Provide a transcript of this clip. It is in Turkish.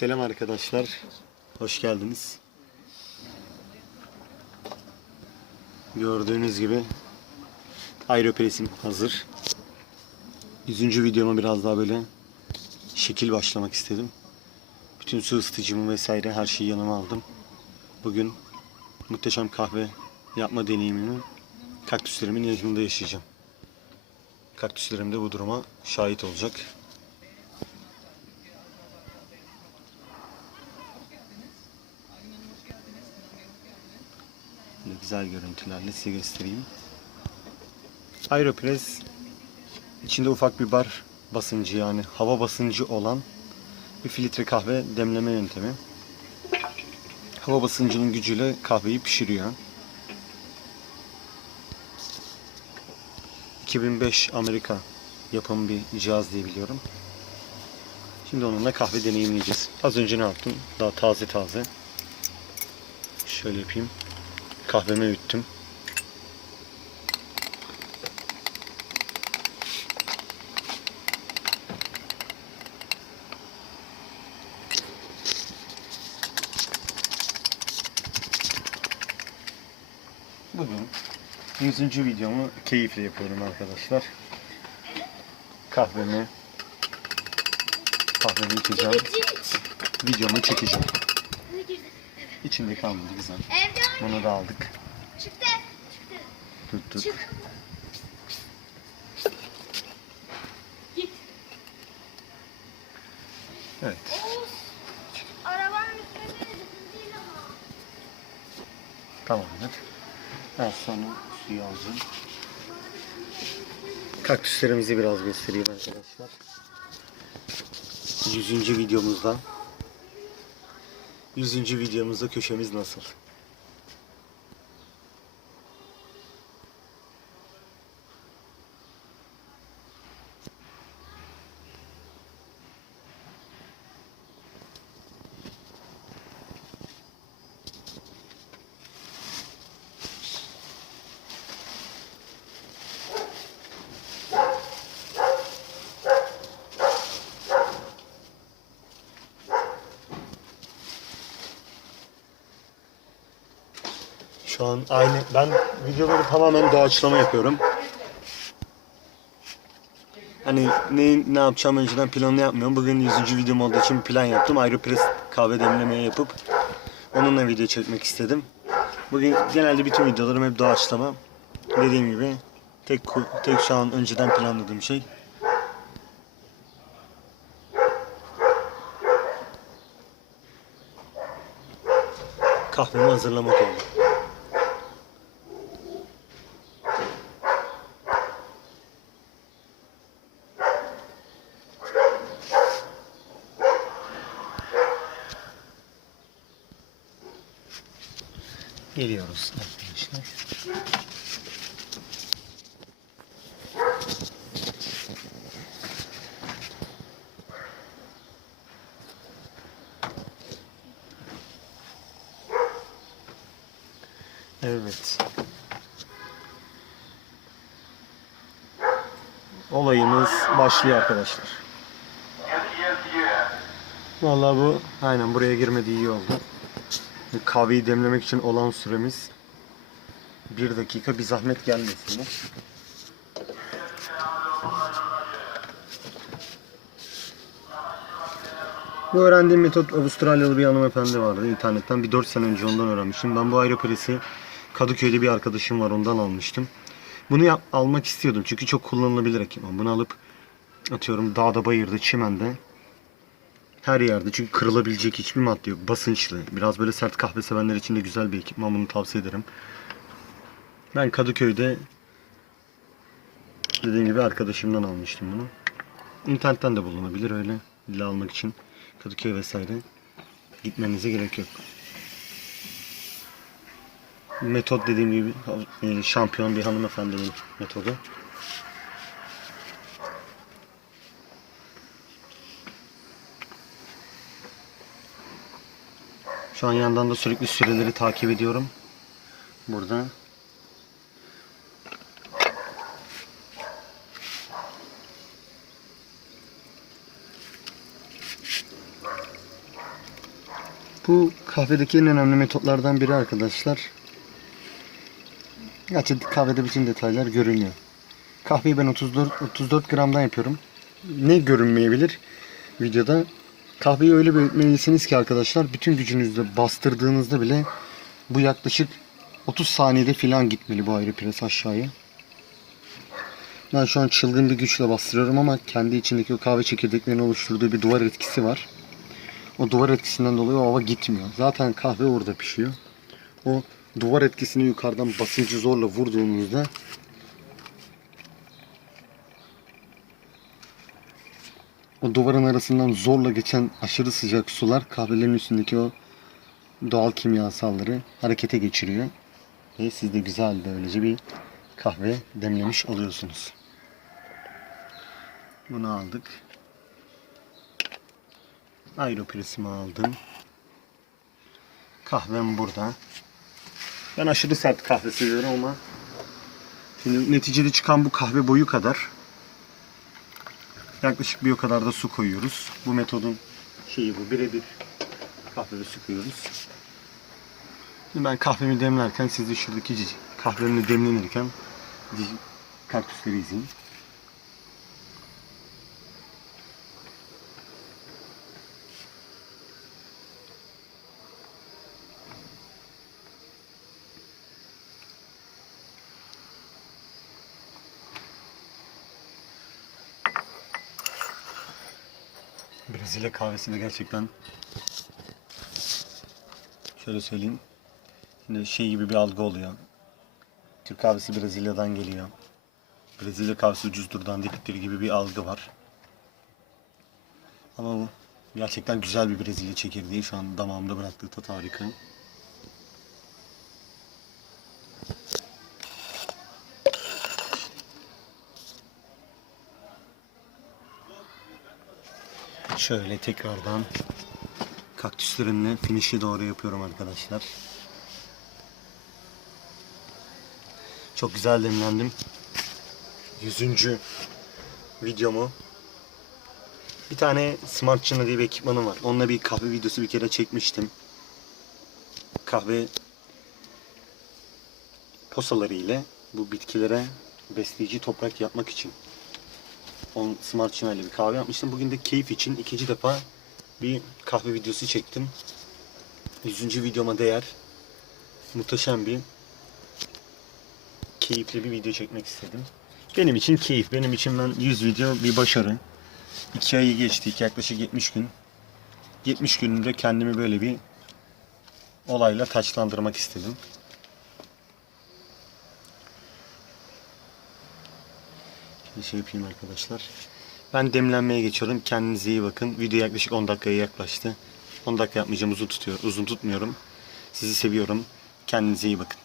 Selam arkadaşlar. Hoş geldiniz. Gördüğünüz gibi Aeropress'im hazır. Yüzüncü videoma biraz daha böyle şekil başlamak istedim. Bütün su ısıtıcımı vesaire her şeyi yanıma aldım. Bugün muhteşem kahve yapma deneyimimi kaktüslerimin yanında yaşayacağım. Kaktüslerim de bu duruma şahit olacak. Güzel görüntülerle size göstereyim. Aeropress içinde ufak bir bar basıncı yani hava basıncı olan bir filtre kahve demleme yöntemi. Hava basıncının gücüyle kahveyi pişiriyor. 2005 Amerika yapımı bir cihaz diye biliyorum. Şimdi onunla kahve deneyimleyeceğiz. Az önce ne yaptım? Daha taze taze. Şöyle yapayım. Kahvemi öğüttüm. Bugün 100. videomu keyifle yapıyorum arkadaşlar. Kahvemi kahvemi içeceğim. Videomu çekeceğim. İçinde kalmadı güzel. Evde Bunu da aldık. çıktı. Çıktı. Tuttuk. Çık. Git. Evet. Of. Arabanın değil ama. Tamamdır. Ben sonra suyu alacağım. Kaktüslerimizi biraz göstereyim arkadaşlar. 100. videomuzda 100. videomuzda köşemiz nasıl? Şu an aynı ben videoları tamamen doğaçlama yapıyorum. Hani ne, ne yapacağım önceden planını yapmıyorum. Bugün 100. videom olduğu için plan yaptım. Aeropress kahve demlemeye yapıp onunla video çekmek istedim. Bugün genelde bütün videolarım hep doğaçlama. Dediğim gibi tek tek şu an önceden planladığım şey kahvemi hazırlamak oldu. Geliyoruz arkadaşlar. Evet. Olayımız başlıyor arkadaşlar. Vallahi bu aynen buraya girmedi iyi oldu. Kahveyi demlemek için olan süremiz bir dakika bir zahmet gelmesin. Bu öğrendiğim metot Avustralyalı bir hanımefendi vardı internetten. Bir 4 sene önce ondan öğrenmiştim. Ben bu Aeropress'i Kadıköy'de bir arkadaşım var ondan almıştım. Bunu yap- almak istiyordum çünkü çok kullanılabilir ekipman. Bunu alıp atıyorum dağda, bayırda, çimende her yerde çünkü kırılabilecek hiçbir madde yok. Basınçlı. Biraz böyle sert kahve sevenler için de güzel bir ekipman. Bunu tavsiye ederim. Ben Kadıköy'de dediğim gibi arkadaşımdan almıştım bunu. İnternetten de bulunabilir öyle. İlla almak için Kadıköy vesaire gitmenize gerek yok. Metot dediğim gibi e, şampiyon bir hanımefendinin metodu. Şu an yandan da sürekli süreleri takip ediyorum. Burada. Bu kahvedeki en önemli metotlardan biri arkadaşlar. Gerçi kahvede bütün detaylar görünüyor. Kahveyi ben 34 34 gramdan yapıyorum. Ne görünmeyebilir videoda? Kahveyi öyle bir öğütmelisiniz ki arkadaşlar bütün gücünüzle bastırdığınızda bile bu yaklaşık 30 saniyede filan gitmeli bu ayrı pres aşağıya. Ben şu an çılgın bir güçle bastırıyorum ama kendi içindeki o kahve çekirdeklerinin oluşturduğu bir duvar etkisi var. O duvar etkisinden dolayı o hava gitmiyor. Zaten kahve orada pişiyor. O duvar etkisini yukarıdan basıncı zorla vurduğunuzda o duvarın arasından zorla geçen aşırı sıcak sular kahvelerin üstündeki o doğal kimyasalları harekete geçiriyor. Ve siz de güzel böylece bir kahve demlemiş oluyorsunuz. Bunu aldık. Aeropress'imi aldım. Kahvem burada. Ben aşırı sert kahve seviyorum ama şimdi neticede çıkan bu kahve boyu kadar yaklaşık bir o kadar da su koyuyoruz. Bu metodun şeyi bu. Birebir kahve ve su koyuyoruz. Şimdi ben kahvemi demlerken siz de şuradaki kahvemle demlenirken kaktüsleri izleyin. Brezilya kahvesi de gerçekten şöyle söyleyeyim. Şimdi şey gibi bir algı oluyor. Türk kahvesi Brezilya'dan geliyor. Brezilya kahvesi ucuzdur dandiktir gibi bir algı var. Ama bu gerçekten güzel bir Brezilya çekirdeği. Şu an damağımda bıraktığı tat harika. Şöyle tekrardan kaktüslerimle finish'e doğru yapıyorum arkadaşlar. Çok güzel demlendim. 100. videomu bir tane Smart China diye bir ekipmanım var. Onunla bir kahve videosu bir kere çekmiştim. Kahve posaları ile bu bitkilere besleyici toprak yapmak için on Smart ile bir kahve yapmıştım. Bugün de keyif için ikinci defa bir kahve videosu çektim. 100. videoma değer muhteşem bir keyifli bir video çekmek istedim. Benim için keyif. Benim için ben 100 video bir başarı. 2 ayı geçtik. Yaklaşık 70 gün. 70 günümde kendimi böyle bir olayla taçlandırmak istedim. Şimdi şey yapayım arkadaşlar. Ben demlenmeye geçiyorum. Kendinize iyi bakın. Video yaklaşık 10 dakikaya yaklaştı. 10 dakika yapmayacağım. Uzun tutuyor. Uzun tutmuyorum. Sizi seviyorum. Kendinize iyi bakın.